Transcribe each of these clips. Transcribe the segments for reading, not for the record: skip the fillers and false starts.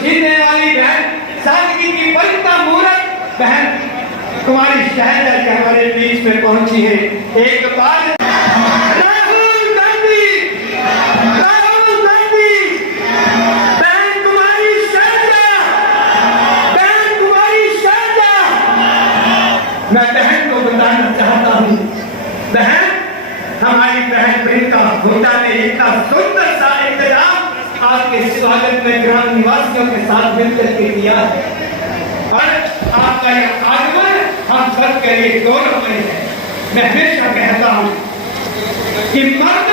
जीने वाली बहन, सादगी की पवित्र मूरत बहन कुमारी शहजा जी हमारे बीच में पहुंची है। एक बार राहुल गांधी बहन कुमारी शहजा, मैं बहन को बताना चाहता हूँ, बहन हमारी बहन प्रियंका हुड्डा ने इतना सुंदर सा इंतजाम आपके स्वागत में ग्राम निवासियों के साथ मिलकर के किया है और आपका यह आगमन हम सब के लिए गौरवमय है। मैं हमेशा कहता हूँ कि मर्द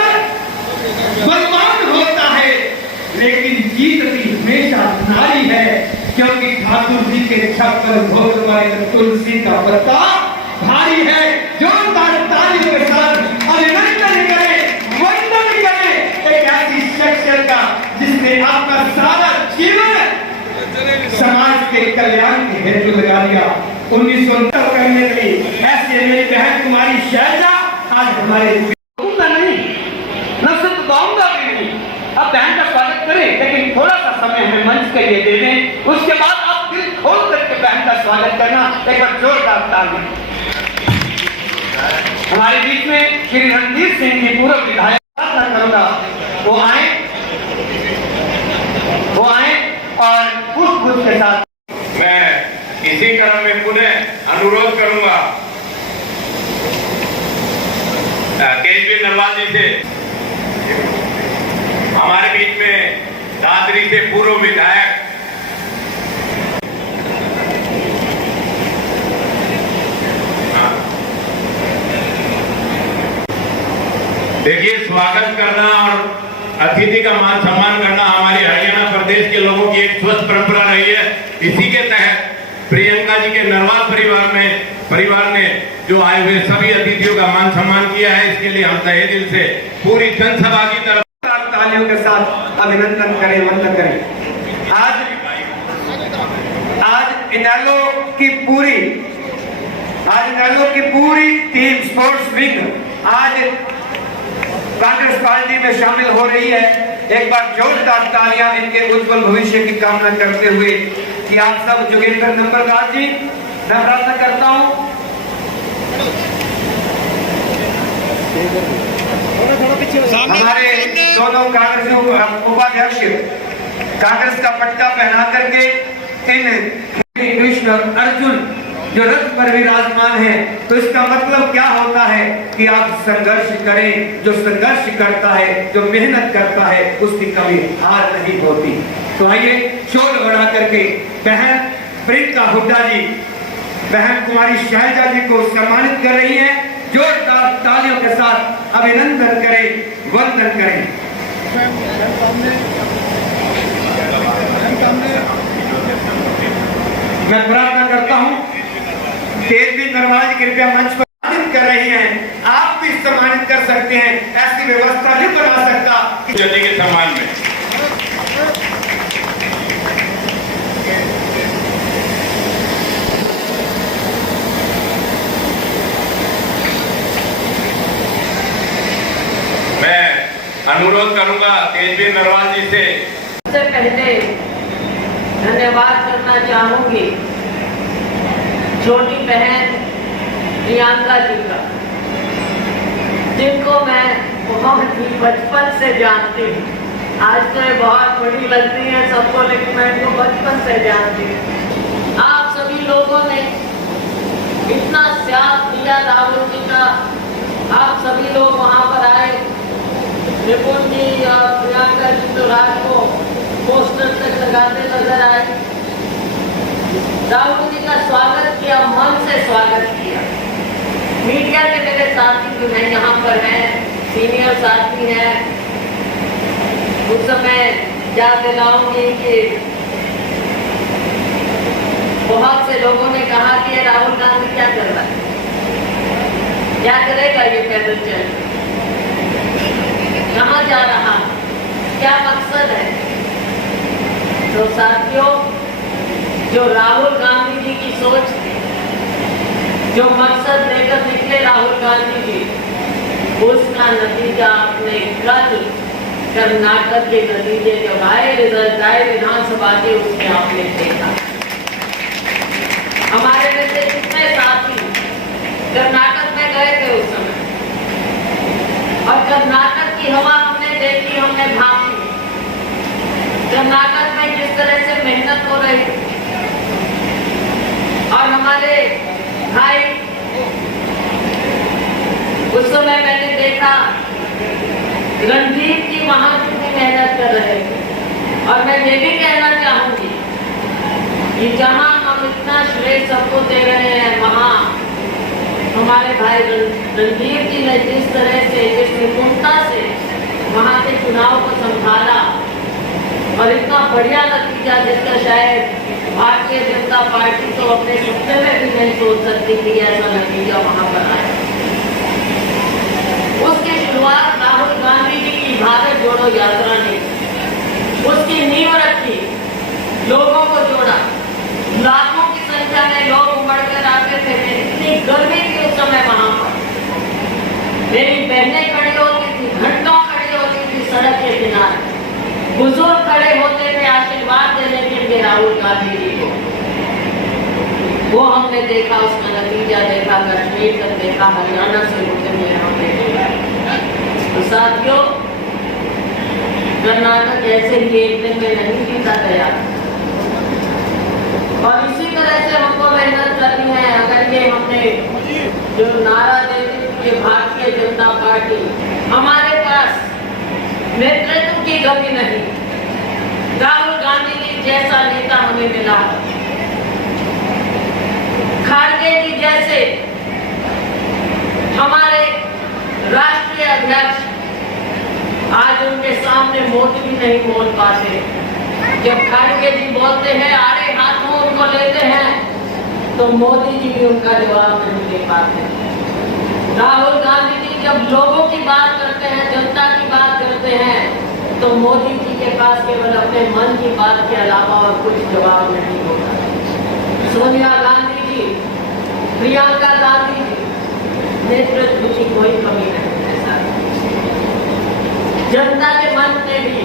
बलवान होता है लेकिन जीतती हमेशा नारी है, क्योंकि ठाकुर जी के छप्पर भोग वाले तुलसी का पत्ता भारी है। जोरदार तालियों के साथ अभिनंदन करें, वंदन करें एक ऐसी शख्सियत का जिसने अपना सारा जीवन समाज के कल्याण के हेतु लगा दिया। 1969 करने के लिए ऐसे मेरी बहन कुमारी शहजा आज हमारे नहीं न सिर्फ गाऊंगा भी नहीं। अब बहन का स्वागत करें, लेकिन थोड़ा सा समय हमें मंच के लिए दे दें, उसके बाद आप दिल खोल करके बहन का स्वागत करना। एक बार जोरदार ताली। हमारे बीच में श्री रणधीर सिंह जी पूर्व विधायक, प्रार्थना करूंगा वो आए और पुष्प के साथ मैं इसी क्रम में पुनः अनुरोध करूंगा केजरीवाल नरवाल जी से, हमारे बीच में दादरी से पूर्व विधायक देखिए, स्वागत करना और अतिथि का मान सम्मान करना हमारे हरियाणा प्रदेश के लोगों की एक स्वस्थ परंपरा रही है। इसी के तहत प्रियंका जी के नरवाल परिवार ने जो आए हुए सभी अतिथियों का मान सम्मान किया है, इसके लिए हम तहे दिल से पूरी जनसभा की तरफ तालियों के साथ अभिनंदन करें, वंदन करें। आज इनेलो की पूरी टीम स्पोर्ट्स विंग आज कांग्रेस पार्टी में शामिल हो रही है। एक बार जोरदार तालियां इनके उज्जवल भविष्य की कामना करते हुए कि आप सब जोगेंद्र नंबरदार जी, मैं प्रार्थना करता हूं हमारे दोनों कांग्रेस उपाध्यक्ष कांग्रेस का पट्टा पहना करके इन कृष्ण अर्जुन जो रथ पर विराजमान है, तो इसका मतलब क्या होता है कि आप संघर्ष करें। जो संघर्ष करता है, जो मेहनत करता है, उसकी कभी हार नहीं होती। तो आइए शोर बढ़ा करके बहन प्रियंका हुड्डा जी बहन कुमारी शहजा जी को सम्मानित कर रही हैं। जोरदार तालियों के साथ अभिनंदन करें, वंदन करें। मैं प्रार्थना करता हूं केजरीवाल नरवाल जी कृपया मंच पर सम्मानित कर रही हैं, आप भी सम्मानित कर सकते हैं। ऐसी व्यवस्था नहीं बना सकता जल्दी के सम्मान में। मैं अनुरोध करूंगा केजरीवाल नरवाल जी से। सबसे पहले धन्यवाद करना चाहूंगी छोटी बहन प्रियंका जी का, जिनको मैं बहुत ही बचपन से जानती हूँ। आज तो ये बहुत बड़ी लगती है सबको, लेकिन मैं इनको बचपन से जानती हूँ। आप सभी लोगों ने इतना साथ दिया राहुल जी का, आप सभी लोग वहाँ पर आए, रिपुन जी और प्रियंका जी तो रात को पोस्टर तक लगाते नजर आए। राहुल जी का स्वागत किया, मन से स्वागत किया। मीडिया के मेरे साथी जो हैं यहाँ पर हैं, सीनियर साथी हैं, उस समय याद दिलाऊंगी कि बहुत से लोगों ने कहा कि राहुल गांधी क्या कर रहा है, क्या करेगा ये पैदल चल, कहाँ जा रहा, क्या मकसद है। तो साथियों, जो राहुल गांधी जी की सोच थी, जो मकसद लेकर निकले राहुल गांधी जी, उसका नतीजा आपने कल कर्नाटक के नतीजे जब आए, रिजल्ट आए विधानसभा के, उसमें आपने देखा हमारे में से कितने साथी कर्नाटक में गए थे उस समय, और कर्नाटक की हवा हमने देखी, हमने भांपी। कर्नाटक में किस तरह से मेहनत हो रही, और हमारे भाई उस समय मैंने देखा रणदीप जी वहां कितनी मेहनत कर रहे थे। और मैं ये भी कहना चाहूंगी कि जहां हम इतना श्रेय सबको दे रहे हैं, वहां हमारे भाई रणदीप जी ने जिस तरह से, जिस निपुणता से वहां के चुनाव को संभाला, और इतना बढ़िया नतीजा जिसका शायद भारतीय जनता पार्टी तो अपने सपने में भी नहीं सोच सकती कि ऐसा नतीजा वहां पर आए। उसकी शुरुआत राहुल गांधी जी की भारत जोड़ो यात्रा ने, उसकी नींव रखी, लोगों को जोड़ा, लाखों की संख्या में लोग उमड़ कर आते थे। इतनी गर्मी थी उस समय वहां पर, मेरी बहनें खड़ी होती थी, घंटों खड़ी होती थी सड़क के किनारे, बुजुर्ग खड़े होते थे आशीर्वाद देने के लिए राहुल गांधी जी को। वो हमने देखा, उसका नतीजा देखा, कश्मीर तक देखा, हरियाणा से होते हुए हमने देखा। तो साथियों, कर्नाटक ऐसे ही एक दिन में नहीं जीता गया, और इसी तरह से हमको मेहनत करनी है। अगर ये हमने जो नारा देती है भारतीय जनता पार्टी, हमारे पास नेतृत्व की गति नहीं, राहुल गांधी जी जैसा नेता हमें मिला, खड़गे जी जैसे हमारे राष्ट्रीय अध्यक्ष, आज उनके सामने मोदी भी नहीं बोल पाते। जब खड़गे जी बोलते हैं, आड़े हाथों उनको लेते हैं, तो मोदी जी भी उनका जवाब नहीं दे पाते। राहुल गांधी जी जब लोगों की बात करते हैं, जनता की बात करते हैं, तो मोदी जी के पास केवल अपने मन की बात के अलावा और कुछ जवाब नहीं होता। सोनिया गांधी जी, प्रियंका गांधी जी, नेतृत्व की कोई कमी नहीं है साथ। जनता के मन में भी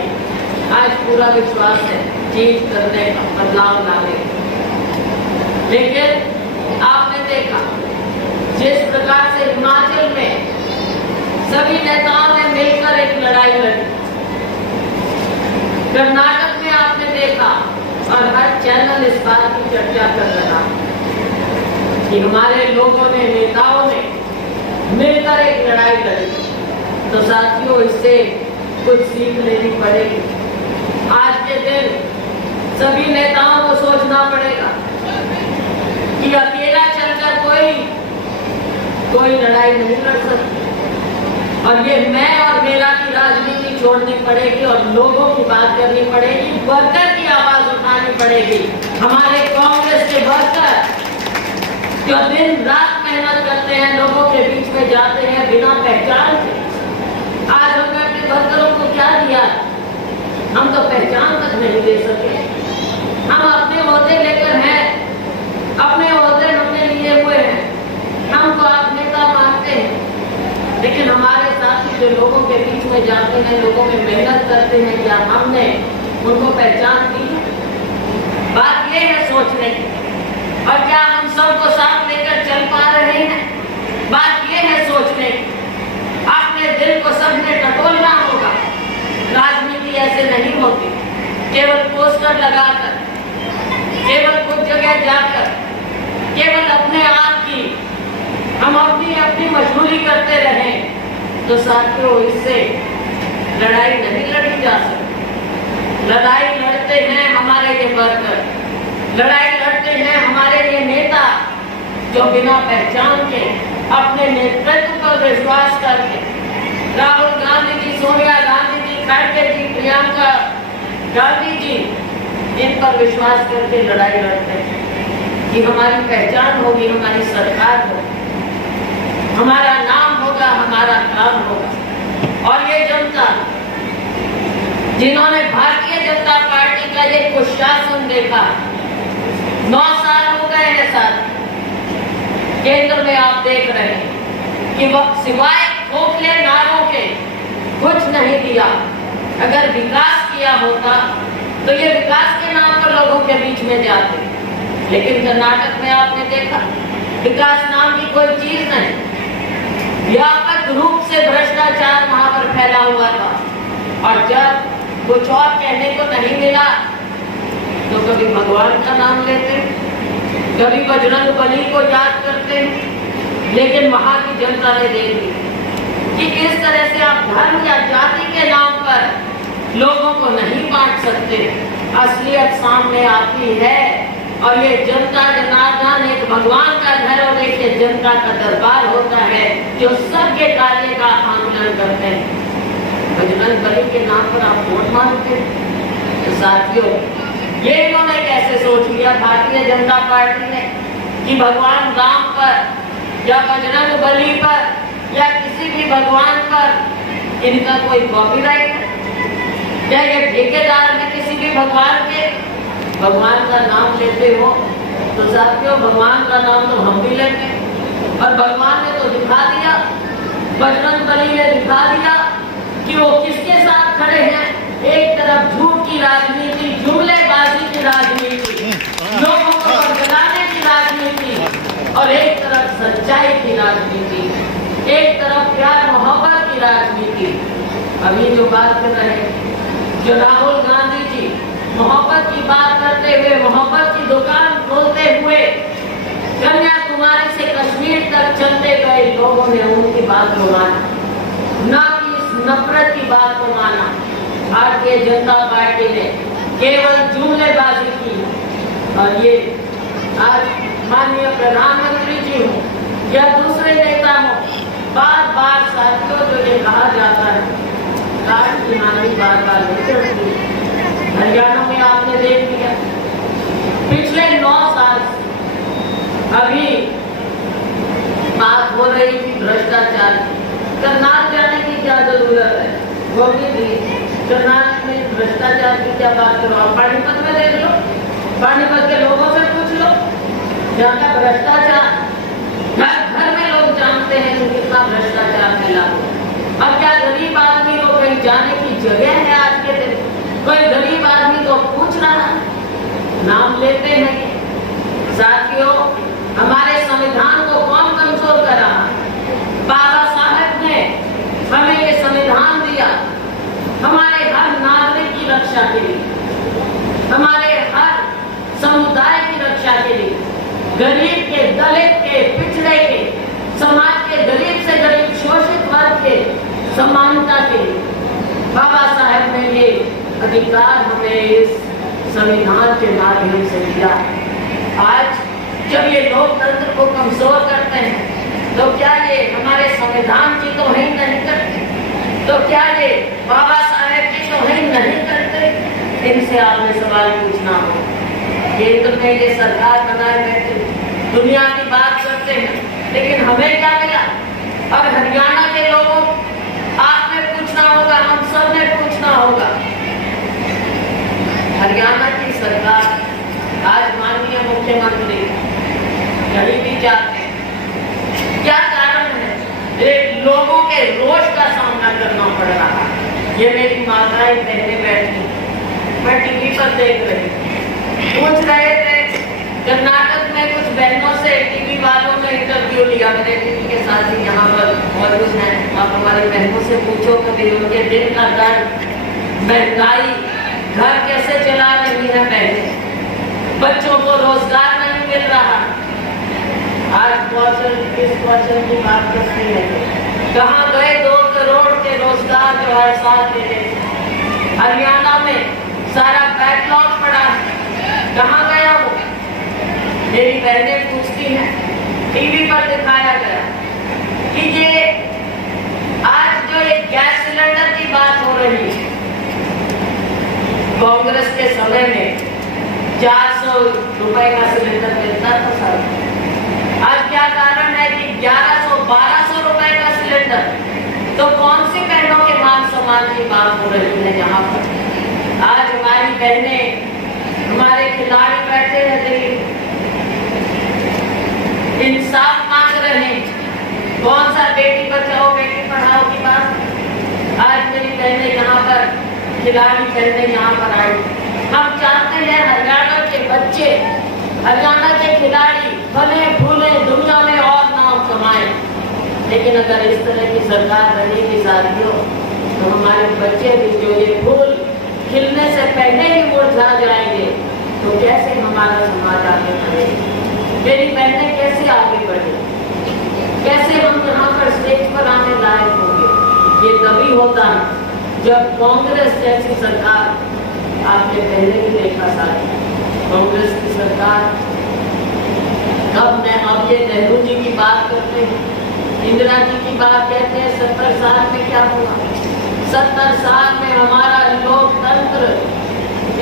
आज पूरा विश्वास है चीज करने का, बदलाव लाने का। लेकिन आपने देखा जिस प्रकार से हिमाचल में सभी नेताओं ने मिलकर एक लड़ाई लड़ी, कर्नाटक में आपने देखा, और हर चैनल इस बात की चर्चा कर रहा कि हमारे लोगों ने, नेताओं ने मिलकर एक लड़ाई लड़ी। तो साथियों, इससे कुछ सीख लेनी पड़ेगी। आज के दिन सभी नेताओं को सोचना पड़ेगा कि अकेला चलकर कोई लड़ाई नहीं लड़ सकती, और ये मैं और मेरा की राजनीति छोड़नी पड़ेगी, और लोगों की बात करनी पड़ेगी, वर्कर की आवाज उठानी पड़ेगी। हमारे कांग्रेस के वर्कर जो दिन रात मेहनत करते हैं, लोगों के बीच में जाते हैं बिना पहचान के। आज हमने अपने वर्करों को क्या दिया, हम तो पहचान तक नहीं दे सके। हम अपने ओहदे लेकर हैं, अपने ओहदे हमने लिए हुए हैं, हमको आप नेता मानते हैं, लेकिन हमारे साथी जो लोगों के बीच में जाते हैं, लोगों में मेहनत करते हैं, क्या हमने उनको पहचान दी? बात ये है सोचने की। और क्या हम सबको साथ लेकर चल पा रहे हैं? बात ये है सोचने की। अपने दिल को सबने टटोलना होगा। राजनीति ऐसे नहीं होती, केवल पोस्टर लगाकर, केवल कुछ जगह जाकर, केवल अपने आप की हम अपनी मजबूरी करते रहें तो साथियों, इससे लड़ाई नहीं लड़ी जा सकती। लड़ाई लड़ते हैं हमारे ये वर्कर, लड़ाई लड़ते हैं हमारे ये नेता जो बिना पहचान के, अपने नेतृत्व पर विश्वास करके, राहुल गांधी जी, सोनिया गांधी जी, खड़गे जी, प्रियंका गांधी जी, इन पर विश्वास करके लड़ाई लड़ते हैं कि हमारी पहचान होगी, हमारी सरकार होगी, हमारा नाम होगा, हमारा काम होगा। और ये जनता जिन्होंने भारतीय जनता पार्टी का ये कुशासन देखा, 9 साल हो गए हैं साथ, केंद्र में आप देख रहे हैं कि वह सिवाय खोखले नारों के कुछ नहीं दिया। अगर विकास किया होता तो ये विकास के नाम पर लोगों के बीच में जाते, लेकिन कर्नाटक में आपने देखा विकास नाम की कोई चीज नहीं। व्यापक रूप से भ्रष्टाचार वहां पर फैला हुआ था, और जब कुछ और कहने को नहीं मिला तो कभी भगवान का नाम लेते, कभी बजरंग बली को याद करते। लेकिन वहां की जनता ने देख ली कि किस तरह से आप धर्म या जाति के नाम पर लोगों को नहीं बांट सकते। असलियत सामने आती है, और ये जनता जनार्दन एक भगवान का घर और एक जनता का दरबार होता है जो सबके कार्य का आंकलन करते हैं। बजरंग बली के नाम पर आप वोट मांगते हैं। तो साथियों, ये इन्होंने कैसे सोच लिया भारतीय जनता पार्टी ने कि भगवान राम पर या बजरंग बली पर या किसी भी भगवान पर इनका कोई कॉपीराइट है? क्या ये ठेकेदार है किसी भी भगवान के? भगवान का नाम लेते हो तो साथियों, भगवान का नाम तो हम भी लेते हैं, और भगवान ने तो दिखा दिया, बजरंग बली ने दिखा दिया कि वो किसके साथ खड़े हैं। एक तरफ झूठ की राजनीति, जुमलेबाजी की राजनीति, लोगों को बदलाने की राजनीति, और एक तरफ सच्चाई की राजनीति, एक तरफ प्यार मोहब्बत की राजनीति। अभी जो बात कर रहे हैं, जो राहुल गांधी जी मोहब्बत की बात करते हुए, मोहब्बत की दुकान खोलते हुए कन्याकुमारी से कश्मीर तक चलते गए, लोगों ने उनकी बात को माना, ना कि इस नफरत की बात को माना। भारतीय जनता पार्टी ने केवल जुमलेबाजी की, और ये आज माननीय प्रधानमंत्री जी हो या दूसरे नेता हो, बार बार साथियों जो ये कहा जाता है काट की मानवी बार बार नहीं करती। हरियाणा में आपने देख लिया पिछले 9 साल अभी बात हो रही थी भ्रष्टाचार की। कर्नाटक जाने की क्या जरूरत है? वो भी कर्नाटक में भ्रष्टाचार की क्या बात करो? आप पानीपत में देख लो, पानीपत के लोगों से पूछ लो, यहाँ का भ्रष्टाचार घर घर में लोग जानते हैं कि कितना भ्रष्टाचार फैला। अब क्या गरीब आदमी को कहीं जाने की जगह है? आज के दिन कोई गरीब आदमी तो पूछ रहा है, नाम लेते हैं। साथियों, हमारे संविधान को कौन कमजोर कर रहा है? बाबा साहब ने हमें ये संविधान दिया हमारे हर नागरिक की रक्षा के लिए, हमारे हर समुदाय की रक्षा के लिए, गरीब के, दलित के, पिछड़े के, समाज के गरीब से गरीब शोषित वर्ग के समानता के लिए बाबा साहब ने ये अधिकार हमें इस संविधान के माध्यम से दिया। आज जब ये लोकतंत्र को कमजोर करते हैं तो क्या ये हमारे संविधान की तौहीन नहीं करते? तो क्या ये बाबा साहब की तौहीन नहीं करते? इनसे आपने सवाल पूछना हो। केंद्र में ये सरकार बनाए बैठे दुनिया की बात करते हैं, लेकिन हमें क्या मिला? अब हरियाणा के लोगों आपने पूछना होगा, हम सब ने पूछना होगा। हरियाणा की सरकार आज माननीय मुख्यमंत्री कहीं भी जाते हैं, क्या कारण है? लोगों के रोष का सामना करना पड़ रहा है। ये मेरी माताएं बहनें बैठी, मैं टीवी पर देख रही पूछ रहे थे। कर्नाटक में कुछ बहनों से टीवी वालों ने इंटरव्यू लिया, मेरे टीवी के साथ ही यहाँ पर मौजूद हैं। आप हमारी बहनों से पूछो कभी उनके दिन का दर्द, महंगाई, घर कैसे चला रही है बहनें, बच्चों को रोजगार नहीं मिल रहा। आज किस क्वेश्चन की बात करती है? कहाँ गए 2 करोड़ के रोजगार जो हर साल देते? हरियाणा में सारा बैकलॉग पड़ा है, कहाँ गया वो? मेरी बहनें पूछती हैं, टीवी पर दिखाया गया कि ये आज जो एक गैस सिलेंडर की बात हो रही है, कांग्रेस के समय में 400 रुपए का सिलेंडर मिलता था सर। आज क्या कारण है कि 1100-1200 रुपए का सिलेंडर? तो कौन सी बहनों के मान सम्मान की बात हो रही है यहाँ पर? आज हमारी बहनें, हमारे खिलाड़ी बैठे हैं दिल्ली, इंसाफ मांग रहे हैं। कौन सा बेटी बचाओ बेटी पढ़ाओ की बात? आज मेरी बहनें यहाँ पर खिलाड़ी पहनने यहाँ पर आए। हम चाहते हैं हरियाणा के बच्चे, हरियाणा के खिलाड़ी फले फूले, दुनिया में और नाम कमाए। लेकिन अगर इस तरह की सरकार रहेगी साथियों, तो हमारे बच्चे भी जो ये फूल खिलने से पहले ही मुरझा जाएंगे, तो कैसे हमारा समाज आगे बढ़ेगा? मेरी बहनें कैसे आगे बढ़े? कैसे हम यहाँ पर स्टेज पर आने लायक होंगे? ये तभी होता है जब कांग्रेस जैसी सरकार, आपने पहले ही देखा साथी, कांग्रेस की सरकार, अब ये नेहरू जी की बात करते हैं, इंदिरा जी की बात कहते हैं। 70 साल में क्या हुआ? 70 साल में हमारा लोकतंत्र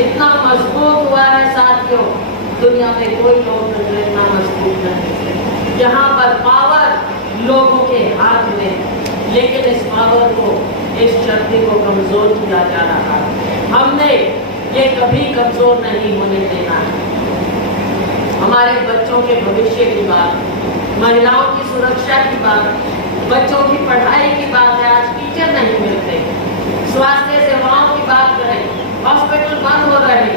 इतना मजबूत हुआ है साथियों, दुनिया में कोई लोकतंत्र इतना मजबूत नहीं। यहाँ पर पावर लोगों के हाथ में, लेकिन इस पावर को, इस शक्ति को कमजोर किया जा रहा है। हमने ये कभी कमजोर नहीं होने देना है। हमारे बच्चों के भविष्य की बात, महिलाओं की सुरक्षा की बात, बच्चों की पढ़ाई की बात है। आज टीचर नहीं मिलते, स्वास्थ्य सेवाओं की बात करें, हॉस्पिटल बंद हो रहे,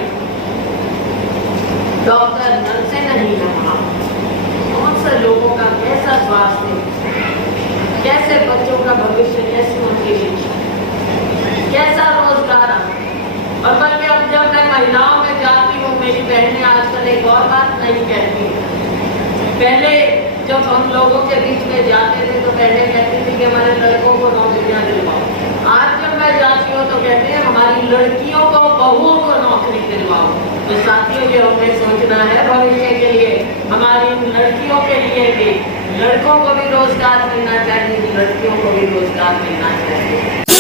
डॉक्टर नर्सें नहीं है वहाँ। कौन से लोगों का कैसा स्वास्थ्य, कैसे बच्चों का भविष्य, कैसी उनकी शिक्षा, कैसा रोजगार? और बल्कि अब जब मैं महिलाओं में जाती हूँ, मेरी बहनें आजकल एक और बात नहीं कहती। पहले जब हम लोगों के बीच में जाते थे तो पहले कहती थी कि हमारे लड़कों को नौकरियां दिलवाओ। आज जब मैं जाती हूँ तो कहते हैं हमारी लड़कियों को, बहुओं को नौकरी दिलवाओ। तो साथियों, ये हमें सोचना है भविष्य के लिए, हमारी लड़कियों के लिए भी, लड़कों को भी रोजगार मिलना चाहिए, लड़कियों को भी रोजगार मिलना चाहिए।